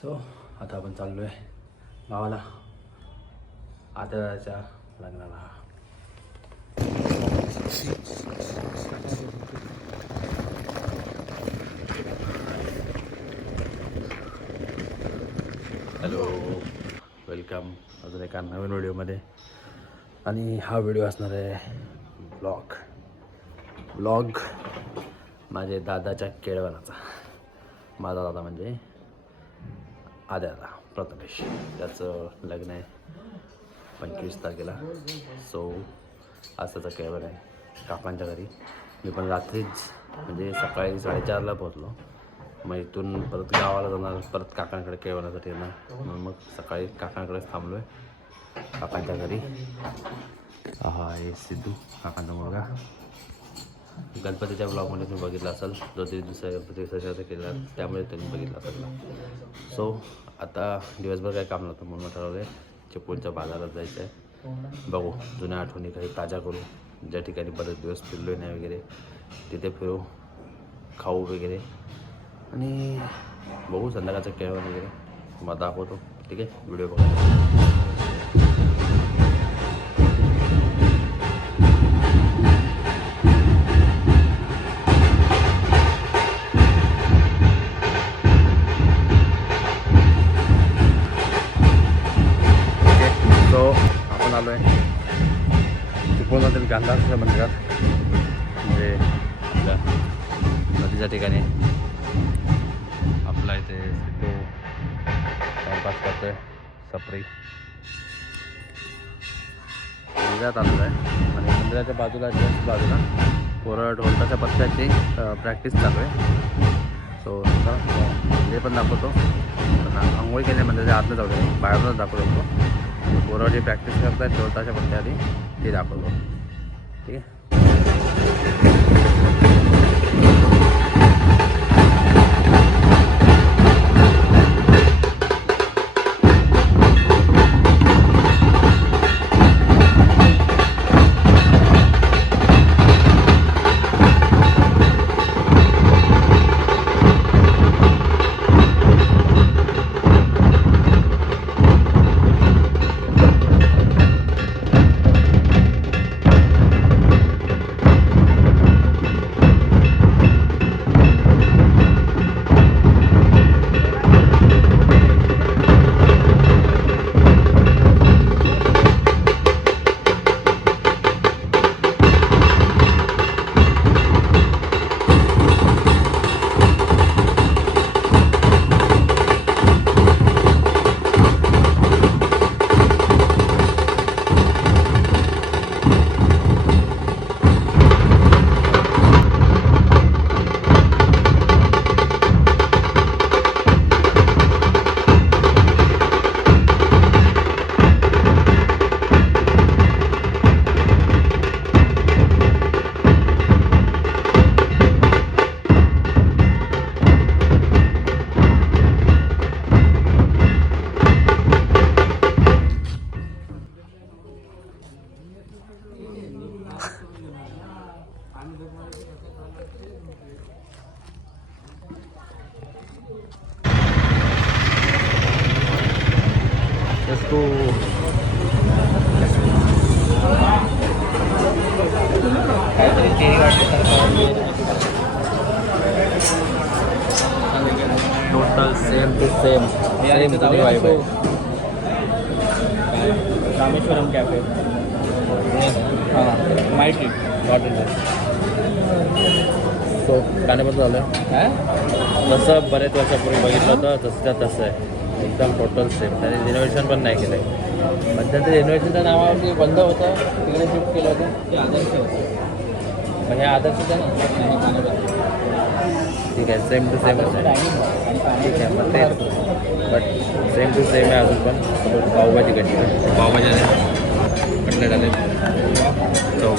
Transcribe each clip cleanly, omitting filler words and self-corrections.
So आता आपण चाललो आहे गावाला आत्याच्या लग्नाला. हॅलो, वेलकम अजून एका नवीन व्हिडिओमध्ये. आणि हा व्हिडिओ असणार आहे ब्लॉग माझे दादाच्या केळवणाचा. माझा दादा म्हणजे आद्याला प्रथमेश, त्याचं लग्न आहे 25 तारखेला. सो आज त्याचं केळवण आहे काकांच्या घरी. मी पण रात्रीच म्हणजे सकाळी 4:30ला पोहोचलो. मग इथून परत गावाला जाणार, परत काकांकडे केळवण्यासाठी येणार. म्हणून मग सकाळी काकांकडेच थांबलो आहे काकांच्या घरी. हा आहे सिद्धू, काकांचा मुलगा. गणपतीच्या ब्लॉगमध्ये तुम्ही बघितला असेल, जो दुसऱ्या गणपती विसर्जन केला त्यामुळे तुम्ही बघितला असेल. सो आता दिवसभर काही काम नव्हतं म्हणून ठरवलं आहे चिपळूणच्या बाजारात जायचं आहे. बघू, जुन्या आठवणी काही ताज्या करू. ज्या ठिकाणी बरेच दिवस फिरलो नाही वगैरे तिथे फिरू, खाऊ वगैरे. आणि बघू संध्याकाळचं केळवण वगैरे मला दाखवतो. ठीक आहे, व्हिडिओ बघा. आपण आलो आहे चिपळूणमधील गांधारच्या मंदिरात, म्हणजे आपल्या नदीच्या ठिकाणी. आपला इथे सिद्धू टाइमपास करतोय सपरी. मंदिरात आलेलो आहे आणि मंदिराच्या बाजूला जस्ट बाजूला पोरं ढोलताच्या पत्त्याची प्रॅक्टिस चालू आहे. सो ते पण दाखवतो. आंघोळी केल्या मंदिराच्या आतलं जाऊ दे, बाहेरूनच दाखवू शकतो. पोरं जी प्रॅक्टिस करतात ढोलताच्या पत्त्या आधी ते दाखवतो. ठीक आहे. टोटल सेम टू सेम जुनी वाइब आहे. रामेश्वरम कॅफे. हां, माहिती हॉटेल. सो गाण्याबद्दल झालं काय जसं बरेच वर्षापूर्वी बघितलं होतं तसं तसं आहे एकदम टोटल सेम. त्याने रिनोव्हेशन पण नाही केलं आहे. मध्यंतरी रिनोव्हेशनच्या नावावरती बंद होतं, तिकडे शिफ्ट केलं होतं. ते आदर्श होतं. मग हे आदर्शच आहे ना. ठीक आहे, सेम टू सेमच आहे. ठीक आहे, मग ते बट सेम टू सेम आहे अजून पण. पावभाजी कशी आहे, पावभाजी आले, कटलेट आले, चव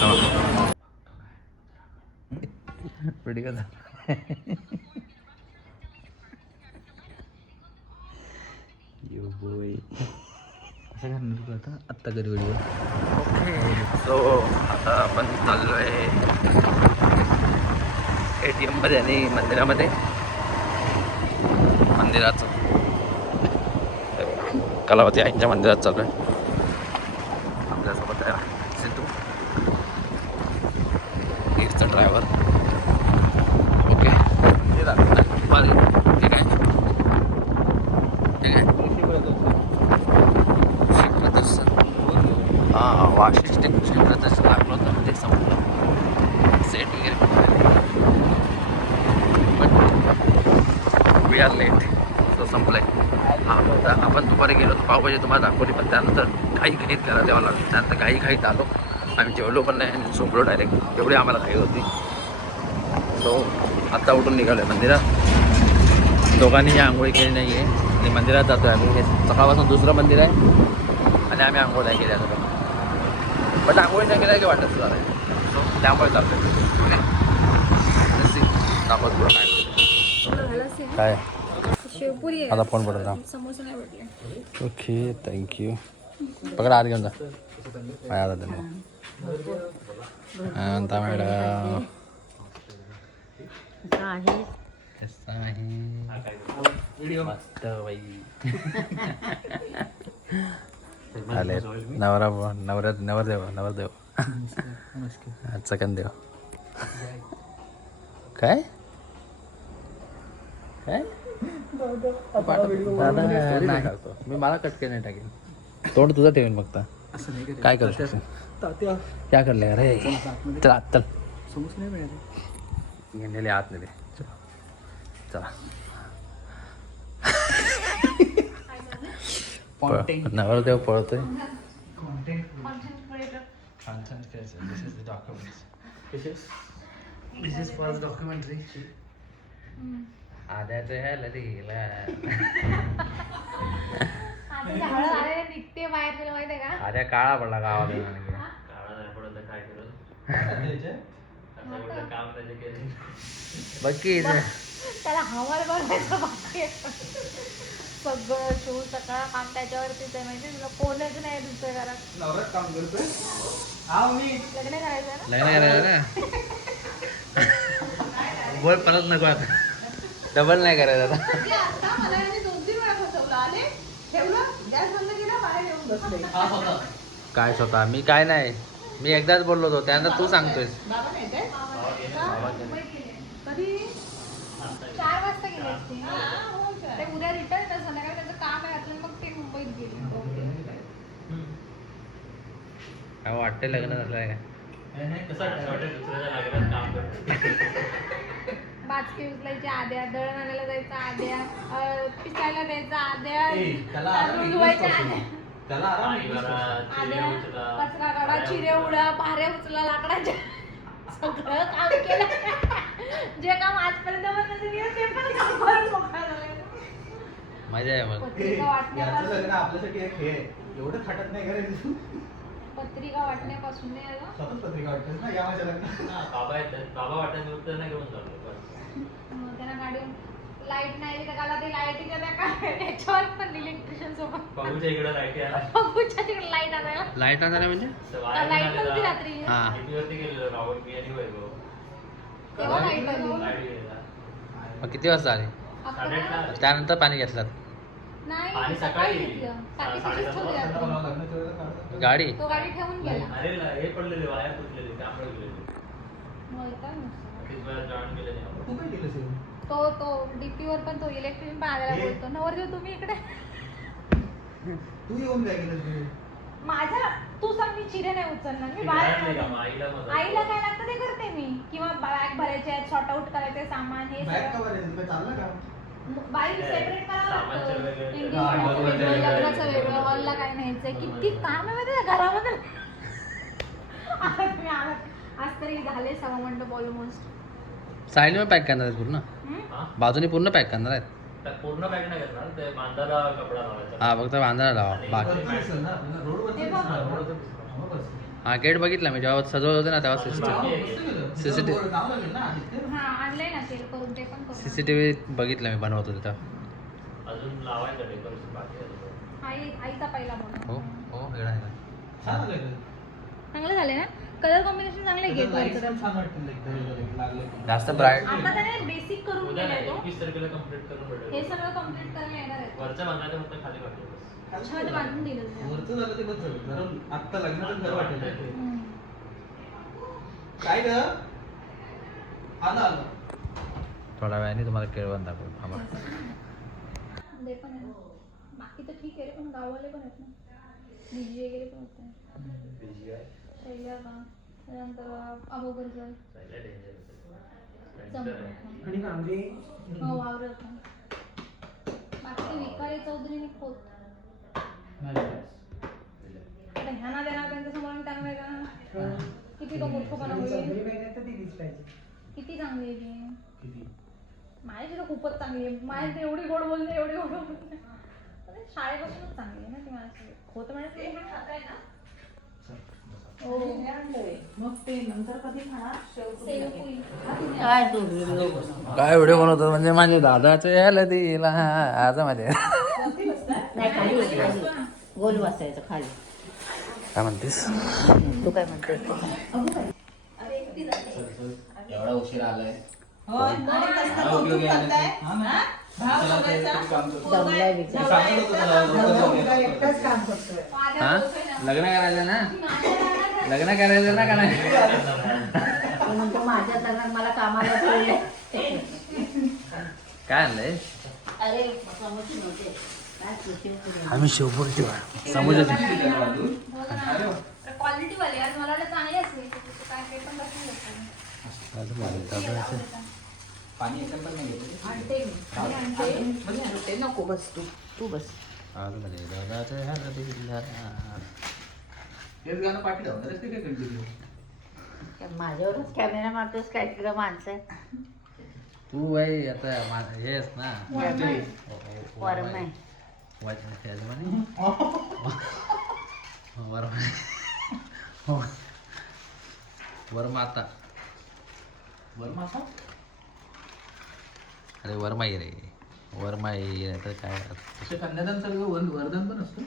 व्हिडिओ यो बोय असं करणार तू आता आत्ता कधी व्हिडिओ. ओके सो आता आपण चाललो आहे ATM मध्ये आणि मंदिरामध्ये. मंदिराचं कलावती आईच्या मंदिरात चालू आहे. आपल्यासोबत आहे सिद्धू ईडचा ड्रायव्हर. ओके ठीक आहे ठीक आहे. शिवप्रदर्शन हां वाशिष्ठी शिवप्रदर्शन लागलं होतं ते संपलं सेट वगैरे but we are late so संपलं आहे. हां आपण दुपारी गेलो तर पावभाजी तुम्हाला दाखवली पण त्यानंतर काही घाईत घरात यावं लागलं. त्यानंतर घाईत आलो आम्ही जेवलो पण नाही आणि झोपलो डायरेक्ट एवढी आम्हाला घाई होती. सो आत्ता उठून निघालो आहे मंदिरात. दोघांनी आंघोळी केली नाही आहे आणि मंदिरात जातो आहे आम्ही. हे सकाळपासून दुसरं मंदिर आहे आणि आम्ही आंघोळ नाही केल्या सगळं. बट आंघोळी नाही केल्या की वाटत झालं आहे सो त्यामुळे चालतो आहे. दाखवत पुढं काय शेवपुरी आता फोन पडत राहा. समोसे नाही भेटले. Okay thank you. पकडा आत घेऊन जा. काय आता त्यांना म्हणता मॅडम कसं आहे मस्त बाई. आले नवरदेव चकन देव. काय काय दादा मी मला कटके नाही टाकेन. तोंड तुझं ठेवेन फक्त. काय करू शकतो क्या करले अरे चल आत चल. नेले आत नेले चला. नवरदेव पळतोय. आद्याचं गेला निघते बाहेर तुला माहिती आहे का. आद्या काळा पडला गावाला. बाकी त्याला हवाल बनवायचं बाकी सगळं शो सगळं काम त्याच्यावरतीच आहे. माहिती तुला कोणच नाही दुसऱ्या घरात. नवरात काम करतोय. लग्न करायचं लग्न करायचं ना. बोल परत नको आता. डबल नाही करायचं आता. काय स्वतः मी काय नाही. मी एकदाच बोललो होतो त्यानंतर तू सांगतोयस. कधी 4 वाजता गेले असते. ते उद्या रिटर्न तर संध्याकाळी त्याचं काम आहे असलं मग ते मुंबईत गेले. काय वाटतंय लग्न झालं आहे बाचके उचलायचे आद्या, दळण आणायला जायचं आद्या, पिसायला द्यायचं आद्या, तांदूळ धुवायचे आद्या, कचरा काढा, चिरे उडा, भाऱ्या उचला लाकडाच्या. सगळं काम केलं. जे काम आजपर्यंत ते पण काम करून मोकळा झालाय. मजा आहे मग. पत्रिका वाटण्यापासून आपल्यासाठी एक हे एवढं थाटत नाही करायचं. पत्रिका वाटण्यापासून नाही आला. स्वतःच पत्रिका वाटतेस ना या माझ्या लग्नात. बाबा वाटायचं नाही घेऊन चाललो. मग त्यांना गाडीहून लाईट नाही तर काला ते लाईटीच्या त्या काय याच्यावर पण इलेक्ट्रिशियन सोबत बाबूच्या इकडे लाईटी आला. बाबूच्या तिकडे लाईट आणायला. लाईट आणायला म्हणजे लाईट नव्हती रात्री. हा वरती गेलेलो रावण बियाणी वैभव. तेव्हा लाईट आली. लाईट मग किती वाजता आले. त्यानंतर पाणी घेतलं नाही आणि सकाळी सकाळी घेतलं. टाकी तशीच ठेवली रात्री. गाडी. तो गाडी ठेवून गेला. अरे हे पडलेले वायर तुटलेले त्यामुळे गेलेले. मग काय नुसतं. तीच वेळा जॉईन केले नाही. तू काय केलं तो डीपी वर पण तो इलेक्ट्रिशियन पण आलेला बोलतो नवरदेव तुम्ही इकडे. तू येऊन काय केलं. माझ्या तू सांग मी चिरे नाही उचलणार. मी आईला काय लागतं ते करते मी. किंवा बॅग भरायचे आहेत, शॉर्ट आउट करायचे सामान हे चाललं का. बाई सेपरेट करावं लागतं. लग्नाचं वेगळं, हॉलला काय न्यायचंय, किती काम आहे माहिती आहे घरामध्ये. आज तरी झाले 6 मंडप ऑलमोस्ट. साईडने पण पॅक करणार आहेत पूर्ण. बाजूने पूर्ण पॅक करणार आहेत. पूर्ण पॅक नाही करणार ते बांधायला कपडा लावायचा. हा फक्त बांधायला लावा बाकी. हा गेट बघितला मी जेव्हा सजवत होते ना तेव्हा सीसीटीव्ही नाव लागेल ना आदित्य? हा आणलंय ना ते करून ते पण करू सीसीटीव्ही बघितला मी बनवत होते तेव्हा. अजून लावायचं डेकोरेशन बाकी आहे अजून. आईचा पहिला हो बनव हो वेगळा आहे. छान आलंय का? चांगलं झाले ना कलर कॉम्बिनेशन चांगलं आहे त्याचं lights गेट पण छान वाटतील एकदम लागलं की. जास्त ब्राईट आता त्याने बेसिक करून उद्या केलंय तो 21 तारखेला कम्प्लीट करून हे भेटेल. सगळं कम्प्लीट करायला येणार आहे वरचं बांधायचं फक्त खाली बाकी आहे. छत बांधून दिलं वरचं झालं ते बस झालं. कारण आत्ता लग्नाचं घर वाटेल ते. हम्म. काय ग आलं आलं थोड्या वेळाने तुम्हाला केळवण दाखवू थांबा. ते पण आहे ना. बाकी तर ठीक आहे रे, पण गाववाले पण आहेत ना डीजे वगैरे पण होते शैल्या का त्यानंतर अभोगरचं पहिला danger होतं. आणि कांदे हो वावर होता बाकी ते विखारे चौधरी खोत आता ह्यांना देणार त्यांच्या समोर मी त्यांना देणार किती तो मोठं बनवले किती चांगली आहे ती किती माझ्याशी तर खूपच चांगली आहे माझ्याशी एवढी गोड बोलते एवढी गोड बोलते अरे शाळेपासूनच चांगली आहे ना ती माझ्याशी होत म्हणजे हो मग ते नंतर कधी खाणार सेवपुरी काय तू व्हिडिओ काय व्हिडिओ बनवतो म्हणजे माझे दादाचे यायला दिला आज माझे नाही खाली गोल बसायचं खाली काय म्हणतेस तू काय म्हणते एवढा उशीर आलाय होय आणि कसं कौतुक करताय हा? भाव बघायचा दमलाय बिचारा. एकटाच काम करतोय हा लग्न करायचं ना लग्न करायचं ना का नाही तो म्हणतो माझ्या लग्नात मला कामाला ठेवलंय. काय आणलंय अरे समोसे नव्हते काय सुशिव आम्ही शेवपुरी समुद्राची क्वालिटी वाले आज मला वाटलं चांगली असेल काय ते पण बसून पाणी एकदम पण नाही घेतलं आणते मी आणते नको बस तू बस आज म्हणजे दादाचे यायला दिला हेच गाणं पाठी लावणार ते काय कंटिन्यू माझ्यावरच कॅमेरा मारतोस काय तिकडं माणसं आहेत. तू बाई आता हेच ना वरम आहे. वरमाता वरमाता अरे वरमाई रे वरमाई तर काय तसे कन्यादान सगळं वरदान पण असतं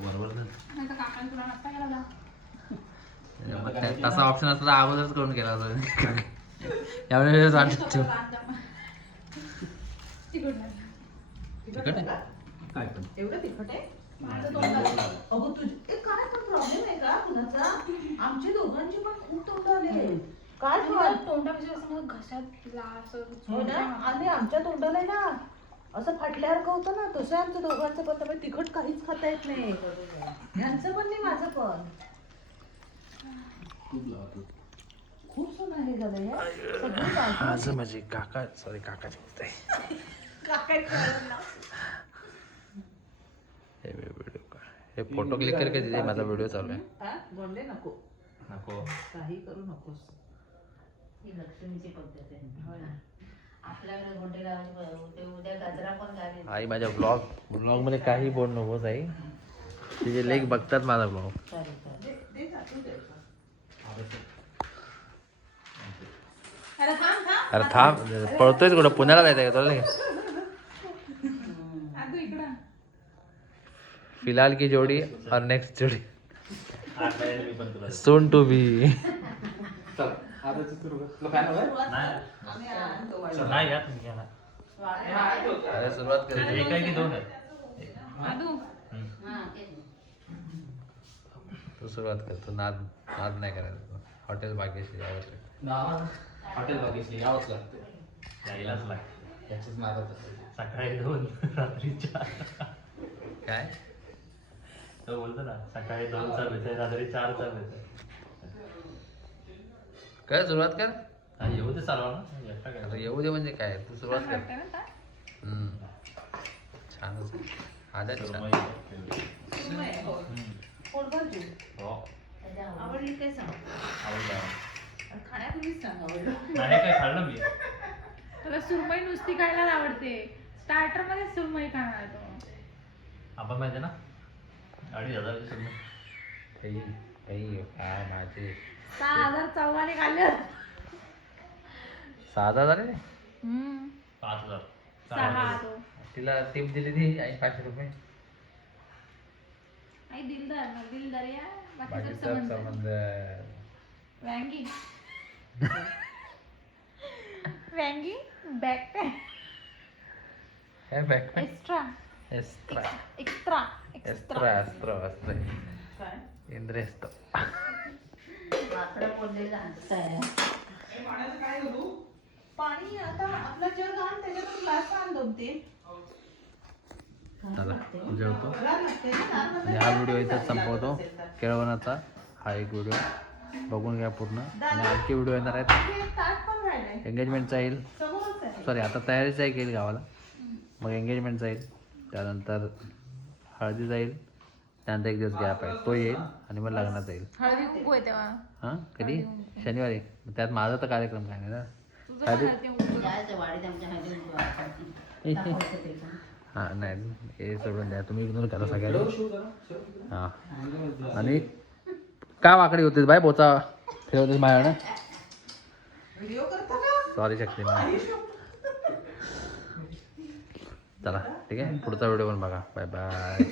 वरवर्धन नाही तर काकांनी तुला नसता केला होता. तसा ऑप्शन असता तर अगोदरच करून केला होता यावेळेस वाटत तिखट नाही. तिकट आहे काय पण एवढं तिखट आहे माझं तोंड आलं. अगो तुझे काय पण प्रॉब्लेम आहे का कुणाचा आमच्या दोघांची पण खूप तोंड आले काय तुला तोंडापेक्षा असं मला घशात असं हो ना आणि आमच्या तोंडाला ना असं फाटल्यासारखं होतं ना तसं आमच्या दोघांचं पण त्यामुळे तिखट काहीच खाता येत नाही यांचं पण नाही माझं पण खूप लावतो खूप सोनं हे झालं हे सगळी बाजू आज माझे काका सॉरी काकाचे होते हे फोटो क्लिक कर का तिथे माझा व्हिडिओ चालू आहे गोंडे नको नको काही करू नकोस ही लक्ष्मीची पद्धत आहे हो ना आपल्याकडे गोंडे लावायचे उद्या गजरा पण घालेल आई माझ्या ब्लॉग मध्ये काही बोल नकोस आई तिचे लेख बघतात माझा ब्लॉग अरे थांब थांब अरे थांब पळतोयच कुठं पुण्याला जायचं का तुला नाही तू इकडं फिलहाल की जोडी और नेक्स्ट जोडी आठ महिन्याने मी पण तुला सून टू बी चल आता सुरू कर तुला फॅन हवाय नाही घ्या तुम्ही घ्या ना. अरे सुरुवात कर एक आहे की दोन आहे आदू तू सुरुवात कर तू नाद नाही करायचा हॉटेल भाग्यश्री आवश्यक हॉटेल बघितली यावंच लागतं यायलाच लागते याचीच नादात सकाळी 2 रात्री 4 काय तो बोलतो ना सकाळी 2 चा भेट रात्री 4 चा भेट काय सुरुवात कर येऊ दे चालवा ना एकटा काय आता येऊ दे म्हणजे काय तू सुरुवात कर वाटतंय ना काय? छानच आद्या छान हो आवडली काय सांग आवडलं खाण्यापूर्वीच सांग आवडलं नाही काय खाल्लं मी तुला सुरमई नुसती खायला आवडते स्टार्टर मध्ये सुरमई खाणार आहे तो आपण माहिती ना 2,500 सगळं. माझे 6,000 चव्हाने खाल्ले 6,000 झाले. 5,000. 6 तो तिला टिप दिली ती आई 500 रुपये. आई दिलदार मग दिलदार या बाकी बाकी सब सब समजदार समज वँगी वँगी बॅक काय bag extra extra extra extra अस्त्र अस्त्र काय इंद्र असतो. वाकडं बोललेलं आहे. पाणी आता आपला जग आण त्याच्यातून ग्लास आण 2-3. चला जेवतो. गार लागते ना, गार आणि म्हणजे हा व्हिडिओ गार इथंच संपवतो. असेल तर. केळवणाचा हा एक व्हिडिओ बघून घ्या पूर्ण. आणि आणखी व्हिडिओ येणार आहेत. हे एक ताट पण राहिलंय. एंगेजमेंटचा येईल. समोरच आहे. सॉरी आता तयारीचा एक येईल गावाला. मग एंगेजमेंट जाईल. त्यानंतर हळदी जाईल. त्यानंतर एक दिवस गॅप आहे तो येईल. आणि मग लग्नात जाईल. हळदी कुंकू आहे तेव्हा हां कधी शनिवारी. त्यात माझा तर कार्यक्रम काय नाही ना. तुझं पण हळदी हळदी कुंकू हां नाही हे सोडून द्या तुम्ही इग्नोर करा सगळ्यांनी. हां आणि का वाकडी होतीस बाय बोचा ठेवतेस माझ्याकडं. व्हिडिओ करता का? सॉरी शक्ती चला ठीक आहे पुढचा व्हिडिओ पण बघा. Bye bye.